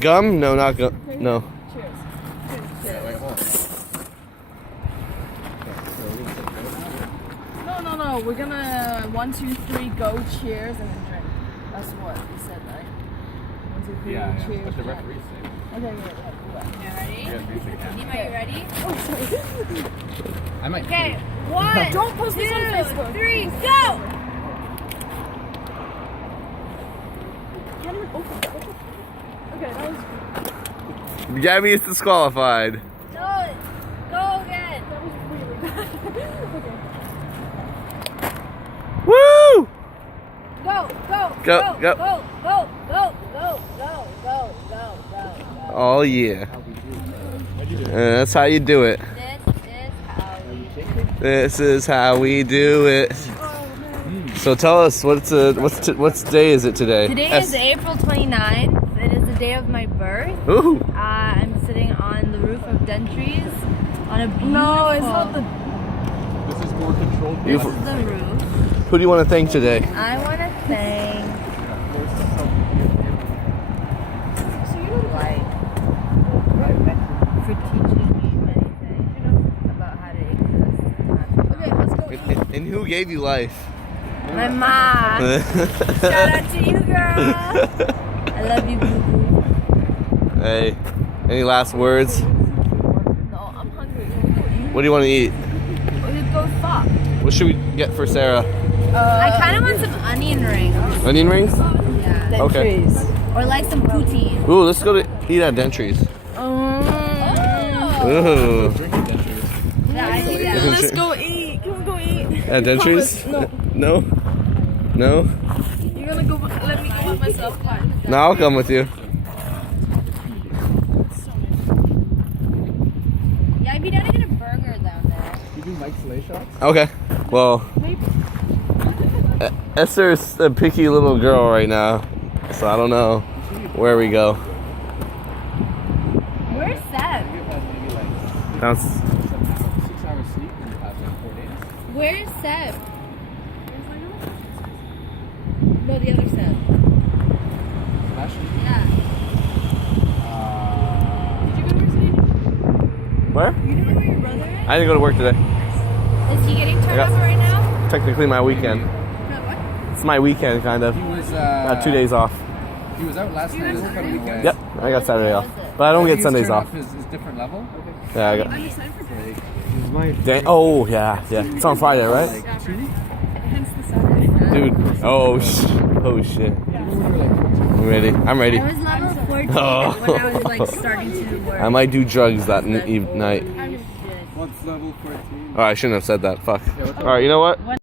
Gum? No, not gum. No. Cheers. Wait, hold on. No. We're gonna 1, 2, 3, go, cheers, and then drink. That's what we said, right? 1, 2, 3, Yeah, cheers. but the referee said. Okay, yeah. You ready? You guys basically can. Nima, you ready? Oh, sorry. I might. Okay, 1, Don't post this on Facebook. 3, go! Can't even open it. Okay, that was Gabby is disqualified. No, go again. really bad. Okay. Woo! Go. Go. Go. Oh yeah. That's how you do it. This is how we do it. So tell us what's day is it today? Today is April 29th. It is the day of my birth. Ooh. I'm sitting on the roof of dentys on a beautiful... No, it's not the. This is more controlled. This is the roof. Who do you want to thank today? I want to thank like for teaching me many things about how to exist. Okay, let's go. And who gave you life? My mom. Shout out to you, girl. I love you, boo boo. Hey, any last words? No, I'm hungry. What do you want to eat? We could go fuck. What should we get for Sarah? I kind of want some onion rings. Onion rings? Yeah. Okay. Or like some poutine. Ooh, let's go to eat at Dentries. Ooh. Drinking dentures. Yeah, I do that. Let's go eat. Can we go eat? At Dentries? No. No? You're gonna go. Let me go by myself. No, I'll come with you. Yeah, I'd be down to get a burger down there. You do Mike's Lay shots? Okay. Well, Esther's a picky little girl right now, so I don't know where we go. Where's Seb? You've had maybe like That's 6 hours sleep in the past like 4 days. Where's Seb? No, the other Seb. Last week. Yeah. Did you go to work today? where? You didn't know where your brother is? I didn't go to work today. Is he getting turned got- over right now? Technically my weekend. No, what? It's my weekend, kind of. He was Got 2 days off. He was out last night. He worked on the weekend. Yep, I got Saturday off. But I don't get Sundays off. His different level. Yeah, I got. I'm excited for today. He's my Oh, yeah. It's on Friday, right? like 2. Hence the Saturday. Dude. Oh shit. I'm ready. I'm ready. I was level 14 Oh. when I was like starting to do work. I might do drugs that night. I'm What's level 14? Oh, I shouldn't have said that. Fuck. Alright, you know what?